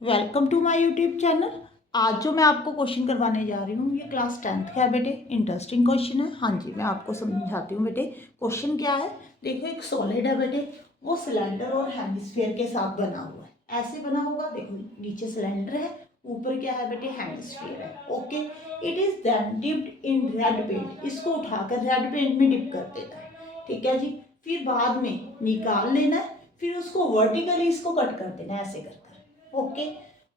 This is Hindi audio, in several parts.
Welcome to my YouTube channel. आज जो मैं आपको क्वेश्चन करवाने जा रही हूँ ये क्लास 10th का है बेटे। इंटरेस्टिंग क्वेश्चन है। हाँ जी, मैं आपको समझाती हूँ बेटे। क्वेश्चन क्या है, देखो एक सॉलिड है बेटे, वो सिलेंडर और हेमिस्फीयर के साथ बना हुआ है। ऐसे बना होगा, देखो नीचे सिलेंडर है, ऊपर क्या है बेटे, हेमिस्फीयर है। Okay, it is then dipped in red paint. इसको उठाकर रेड पेंट में डिप कर देना है, ठीक है जी। फिर बाद में निकाल लेना है, फिर उसको वर्टिकली इसको कट कर देना है ऐसे कर। ओके,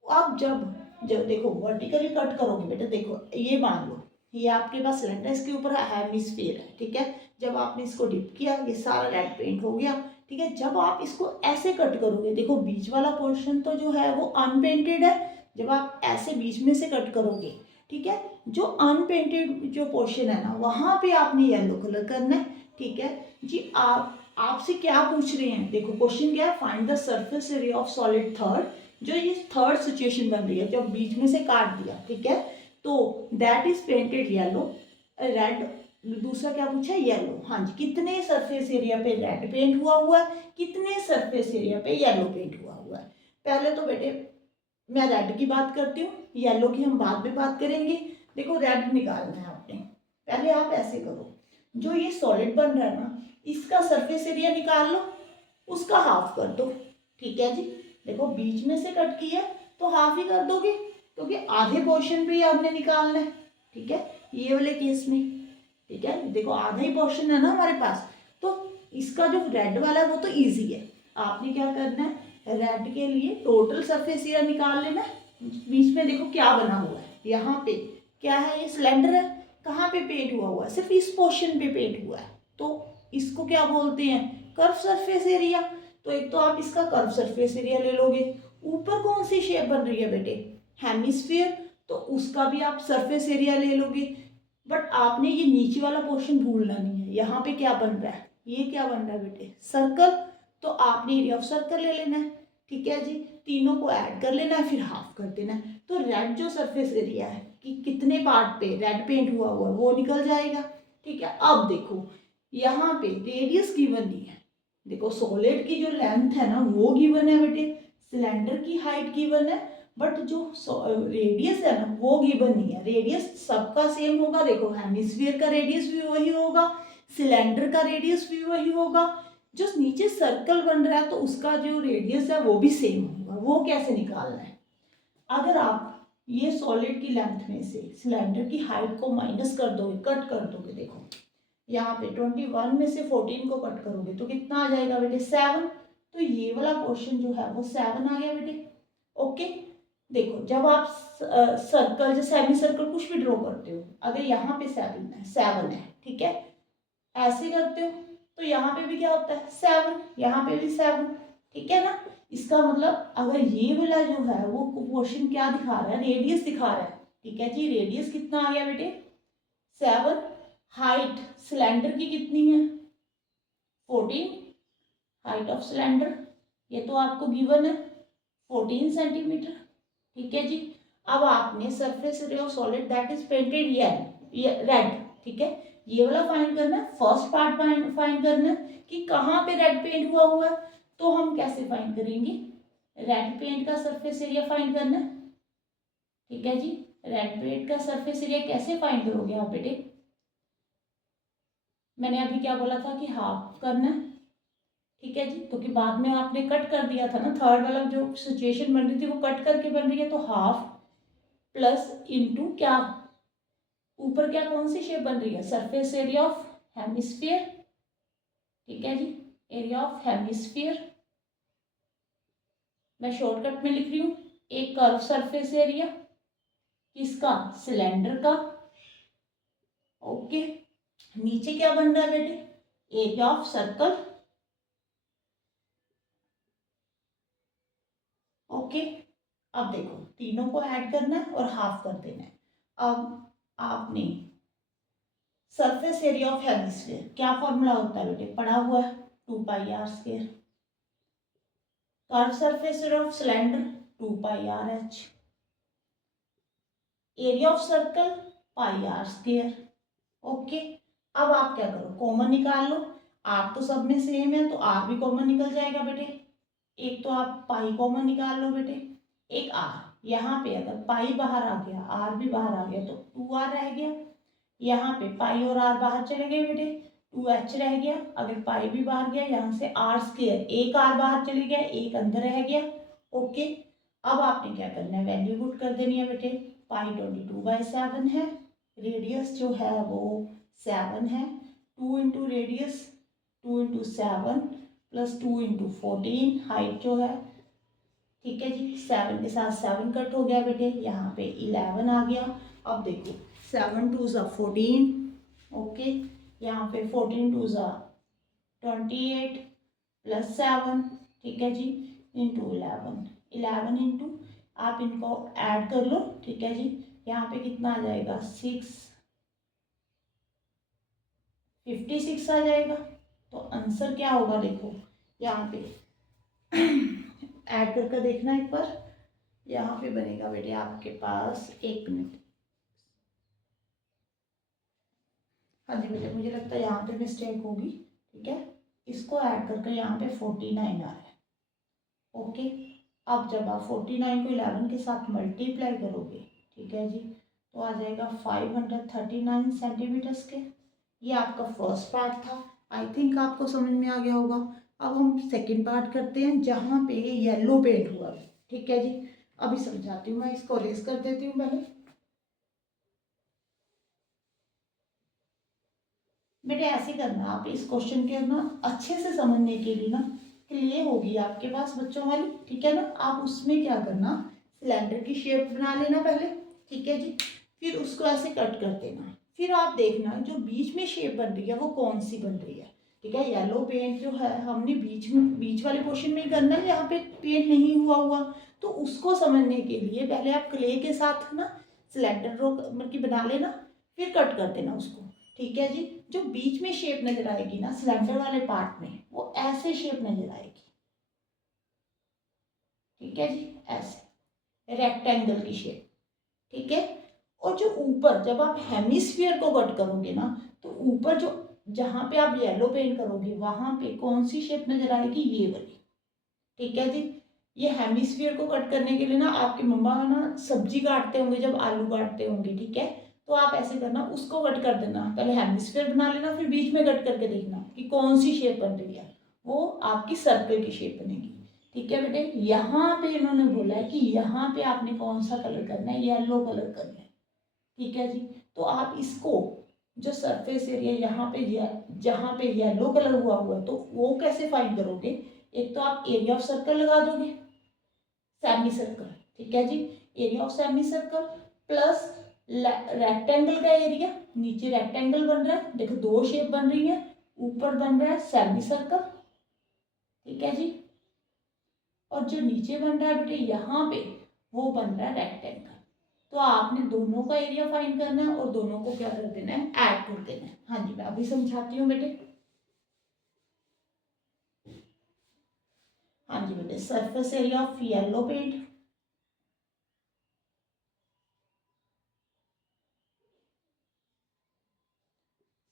अब जब जब देखो वर्टिकली कट करोगे बेटा, देखो ये मान लो ये आपके पास सिलेंडर, इसके ऊपर हेमिस्फीयर है, ठीक है। जब आपने इसको डिप किया, ये सारा रेड पेंट हो गया, ठीक है। जब आप इसको ऐसे कट करोगे, देखो बीच वाला पोर्शन तो जो है वो अनपेंटेड है। जब आप ऐसे बीच में से कट करोगे, ठीक है, जो अनपेंटेड जो पोर्शन है ना, वहां पे आपने येलो कलर करना है, ठीक है जी। आप आपसे क्या पूछ रहे हैं, देखो क्वेश्चन क्या है, find the surface area of solid third. जो ये थर्ड सिचुएशन बन रही है, जब बीच में से काट दिया, ठीक है, तो that is painted yellow, red. दूसरा क्या पूछा है, येलो। हाँ जी, कितने सरफेस एरिया पे रेड पेंट हुआ है, कितने सरफेस एरिया पे येलो पेंट हुआ है। पहले तो बेटे मैं रेड की बात करती हूँ, येलो की हम बाद में बात करेंगे। देखो रेड निकालना है आपने, पहले आप ऐसे करो, जो ये सॉलिड बन रहा है ना, इसका सरफेस एरिया निकाल लो, उसका हाफ कर दो, ठीक है जी। देखो बीच में से कट किया तो हाफ ही कर दोगे, क्योंकि आधे पोर्शन पे ही आपने निकालना है, ठीक है, ये वाले केस में, ठीक है। देखो आधा ही पोर्शन है ना हमारे पास, तो इसका जो रेड वाला है वो तो इजी है। आपने क्या करना है, रेड के लिए टोटल सरफेस एरिया निकाल लेना है। बीच में देखो क्या बना हुआ है, यहाँ पे क्या है, ये सिलेंडर है, कहाँ पे पेंट हुआ है, सिर्फ इस पोर्शन पे पेंट हुआ है, तो इसको क्या बोलते हैं, कर्व सरफेस एरिया। तो एक तो आप इसका कर्व सरफेस एरिया ले लोगे। ऊपर कौन सी शेप बन रही है बेटे, हेमिस्फीयर, तो उसका भी आप सरफेस एरिया ले लोगे। बट आपने ये नीचे वाला पोर्शन भूलना नहीं है, यहाँ पे क्या बन रहा है, ये क्या बन रहा है बेटे, सर्कल। तो आपने एरिया ऑफ सर्कल ले लेना है, ठीक है जी। तीनों को ऐड कर लेना है, फिर हाफ कर देना है। तो रेड जो सरफेस एरिया है कि कितने पार्ट पे रेड पेंट हुआ है वो निकल जाएगा, ठीक है। अब देखो यहाँ पे रेडियस गिवन नहीं है। देखो सॉलिड की जो लेंथ है ना वो गिवन है बेटे, सिलेंडर की हाइट गिवन है, बट जो रेडियस है ना वो गिवन नहीं है। रेडियस सबका सेम होगा, देखो हेमिस्फीयर का रेडियस भी वही होगा, सिलेंडर का रेडियस भी वही होगा। जो नीचे सर्कल बन रहा है तो उसका जो रेडियस है वो भी सेम होगा। वो कैसे निकालना है, अगर आप ये सॉलिड की लेंथ में से सिलेंडर की हाइट को माइनस कर दोगे, कट कर दोगे, देखो यहाँ पे 21 में से 14 को कट करोगे तो कितना आ जाएगा बेटे, 7। तो ये वाला क्वेश्चन जो है वो 7 आ गया बेटे। ओके, देखो जब आप सर्कल जैसे सेमी सर्कल कुछ भी ड्रॉ करते हो, अगर यहाँ पे 7 है, ठीक है, ऐसे करते हो तो यहाँ पे भी क्या होता है, 7, यहाँ पे भी 7, ठीक है ना। इसका मतलब अगर ये वाला जो है वो क्वेश्चन क्या दिखा रहा है, रेडियस दिखा रहा है, ठीक है जी। रेडियस कितना आ गया बेटे, 7। हाइट सिलेंडर की कितनी है, 14, हाइट ऑफ सिलेंडर ये तो आपको गिवन है 14 सेंटीमीटर, ठीक है जी। अब आपने surface area of solid that is painted red, ठीक है, ये वाला फाइंड करना है। फर्स्ट पार्ट फाइंड करना है कि कहाँ पे रेड पेंट हुआ है। तो हम कैसे फाइंड करेंगे, रेड पेंट का सरफेस एरिया फाइंड करना है, ठीक है जी। रेड पेंट का सरफेस एरिया कैसे फाइंड करोगे आप बेटे, मैंने अभी क्या बोला था कि हाफ करना है, ठीक है जी। क्योंकि बाद में आपने कट कर दिया था ना, थर्ड वाला जो सिचुएशन बन रही थी वो कट करके बन रही है, तो हाफ प्लस इंटू क्या, ऊपर क्या कौन सी शेप बन रही है, सरफेस एरिया ऑफ हेमिस्फीयर, ठीक है जी, एरिया ऑफ हेमिस्फीयर। मैं शॉर्टकट में लिख रही हूँ, एक कर्व सरफेस एरिया किसका, सिलेंडर का। ओके, नीचे क्या बन रहा है बेटे, एरिया ऑफ सर्कल। ओके, अब देखो तीनों को ऐड करना है और हाफ कर देना है। अब आपने सरफेस एरिया ऑफ हेमिस्फीयर क्या फॉर्मूला होता है बेटे, पढ़ा हुआ है, 2πr²। Curve surface area of cylinder 2πrh, area of circle πr²। Okay, अब आप क्या करो, कॉमन निकाल लो। आर तो सब में सेम है तो आर भी कॉमन निकल जाएगा बेटे। एक तो आप पाई कॉमन निकाल लो बेटे, एक आर, यहाँ पे अगर पाई बाहर आ गया, आर भी बाहर आ गया तो 2r रह गया। यहाँ पे पाई और आर बाहर चले गए बेटे, 2h रह गया। अगर पाई भी बाहर गया, यहाँ से आर स्क्वायर, एक आर बाहर चले गया, एक अंदर रह गया। ओके, अब आपने क्या करना है, वैल्यू पुट कर देनी है बेटे। पाई 22/7 है, रेडियस जो है वो 7 है। 2 into radius 2 into 7 plus 2 into 14 height जो है। ठीक है जी, 7 के साथ 7 कट हो गया बेटे, यहाँ पे 11 आ गया। अब देखो 7 2 ज़ा 14, ओके, यहाँ पे 14 2 ज़ा 28 प्लस 7, ठीक है जी, इंटू 11 इंटू, आप इनको ऐड कर लो। ठीक है जी, यहाँ पे कितना आ जाएगा, 56 आ जाएगा। तो आंसर क्या होगा, देखो यहाँ पे ऐड करके देखना एक बार। यहाँ पे बनेगा बेटे आपके पास, 1 मिनट। हाँ जी बेटे, मुझे लगता है यहाँ पे मिस्टेक होगी। ठीक है, इसको ऐड करके यहाँ पे 49 आ रहा है। ओके, अब जब आप 49 को 11 के साथ मल्टीप्लाई करोगे, ठीक है जी, तो आ जाएगा 539 सेंटीमीटर्स के। ये आपका फर्स्ट पार्ट था, आई थिंक आपको समझ में आ गया होगा। अब हम सेकंड पार्ट करते हैं, जहाँ पे येलो पेंट हुआ है। ठीक है जी, अभी समझाती हूँ मैं, इसको रेस कर देती हूँ पहले। बेटे ऐसे करना, आप इस क्वेश्चन के ना अच्छे से समझने के लिए ना, क्ले होगी आपके पास बच्चों वाली, ठीक है ना, आप उसमें क्या करना, सिलेंडर की शेप बना लेना पहले। ठीक है जी, फिर उसको ऐसे कट कर देना। फिर आप देखना जो बीच में शेप बन रही है वो कौन सी बन रही है। ठीक है, येलो पेंट जो है हमने बीच वाले पोर्शन में ही करना है, यहाँ पे पेंट नहीं हुआ हुआ। तो उसको समझने के लिए पहले आप क्ले के साथ ना सिलेंडर रो मतलब कि बना लेना, फिर कट कर देना उसको। ठीक है जी, जो बीच में शेप नजर आएगी ना सिलेंडर वाले पार्ट में, वो ऐसे शेप नजर आएगी। ठीक है जी, ऐसे रेक्टेंगल की शेप। ठीक है, और जो ऊपर जब आप हेमिस्फीयर को कट करोगे ना, तो ऊपर जो जहां पे आप येलो पेंट करोगे वहां पे कौन सी शेप नजर आएगी, ये वाली। ठीक है जी, ये हेमिस्फीयर को कट करने के लिए ना आपकी मम्मा ना सब्जी काटते होंगे, जब आलू काटते होंगे, ठीक है, तो आप ऐसे करना, उसको कट कर देना, पहले हेमिस्फीयर बना लेना, फिर बीच में कट करके देखना कि कौन सी शेप बन रही है, वो आपकी सर्कल की शेप बनेगी। ठीक है बेटे, यहाँ पे इन्होंने बोला है कि यहाँ पे आपने कौन सा कलर करना है, येलो कलर करना है। ठीक है जी, तो आप इसको जो सरफेस एरिया यहाँ पे जहाँ पे येलो कलर हुआ तो वो कैसे फाइंड करोगे, एक तो आप एरिया ऑफ सर्कल लगा दोगे, सेमी सर्कल। ठीक है जी, area of semi circle plus rectangle का एरिया, नीचे रेक्टेंगल बन रहा है, देखो दो शेप बन रही है, ऊपर बन रहा है सेमी सर्कल। ठीक है जी, और जो नीचे बन रहा है बेटे यहाँ पे, वो बन रहा है रेक्टेंगल। तो आपने दोनों का एरिया फाइंड करना है और दोनों को क्या कर देना है, ऐड कर देना है। हाँ जी, मैं अभी समझाती हूँ बेटे। हाँ जी बेटे, surface area of yellow paint,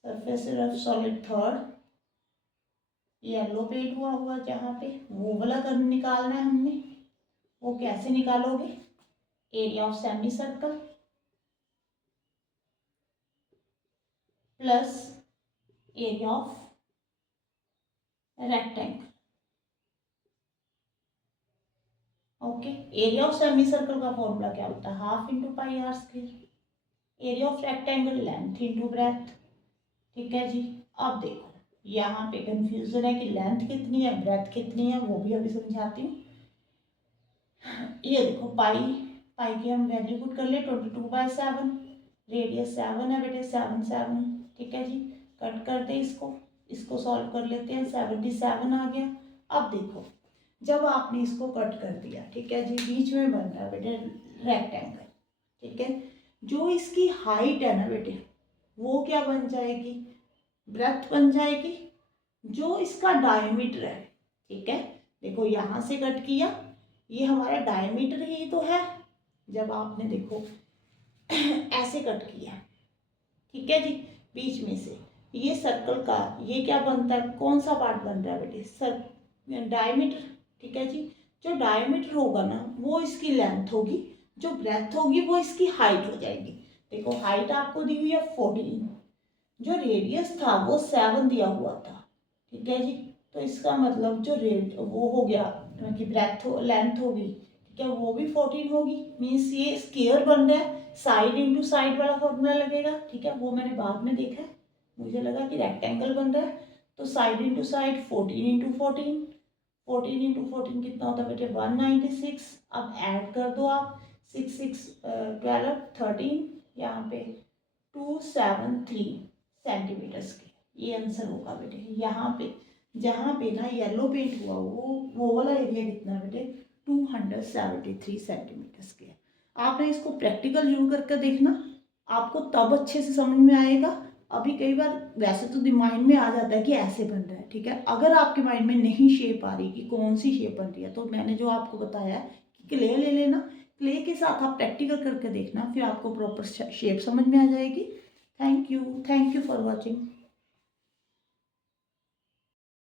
surface area of solid third, yellow paint हुआ जहाँ पे, वो वाला कर निकालना है हमने। वो कैसे निकालोगे, area of semi circle plus area of rectangle. Okay, area of semi circle का फॉर्मूला क्या होता है, half into pi r square. Area of rectangle length into breadth. ठीक है जी, अब देखो यहाँ पे कंफ्यूजन है कि लेंथ कितनी है ब्रेथ कितनी है, वो भी अभी समझाती हूँ। ये देखो पाई, पाई की हम वैल्यू पुट कर ले, 22/7, रेडियस 7 है बेटे, 7 7। ठीक है जी, कट कर दे इसको, इसको सॉल्व कर लेते हैं, 77 आ गया। अब देखो जब आपने इसको कट कर दिया, ठीक है जी, बीच में बन रहा है बेटे रेक्टेंगल। ठीक है, जो इसकी हाइट है ना बेटे, वो क्या बन जाएगी, ब्रेथ बन जाएगी। जो इसका डायमीटर है, ठीक है, देखो यहाँ से कट किया, ये हमारा डायमीटर ही तो है। जब आपने देखो ऐसे कट किया, ठीक है जी, बीच में से ये सर्कल का ये क्या बनता है, कौन सा पार्ट बन रहा है बेटे, डायमीटर। ठीक है जी, जो डायमीटर होगा ना वो इसकी लेंथ होगी, जो ब्रेथ होगी वो इसकी हाइट हो जाएगी। देखो हाइट आपको दी हुई है 14, जो रेडियस था वो 7 दिया हुआ था, ठीक है जी। तो इसका मतलब जो रेड वो हो गया कि ब्रेथ लेंथ होगी, ठीक है, वो भी 14 होगी। मीन्स ये स्क्वायर बन रहा है, साइड इंटू साइड वाला फॉर्मूला लगेगा, ठीक है, वो मैंने बाद में देखा है, मुझे लगा कि रेक्टेंगल बन रहा है। तो side into side 14 into 14, 14 into 14 कितना होता है बेटे 196। अब ऐड कर दो आप, 6 6 12 13, यहाँ पे 273 सेंटीमीटर्स के, ये आंसर होगा बेटे। यहाँ पे जहाँ पे ना येलो पेंट हुआ वो वाला एरिया कितना है बेटे 273 सेंटीमीटर्स के। आपने इसको प्रैक्टिकल जरूर करके देखना, आपको तब अच्छे से समझ में आएगा। अभी कई बार वैसे तो माइंड में आ जाता है कि ऐसे बन रहा है, ठीक है, अगर आपके माइंड में नहीं शेप आ रही कि कौन सी शेप बन रही है, तो मैंने जो आपको बताया है कि क्ले ले लेना, क्ले के साथ आप प्रैक्टिकल करके देखना, फिर आपको प्रॉपर शेप समझ में आ जाएगी। Thank you for watching.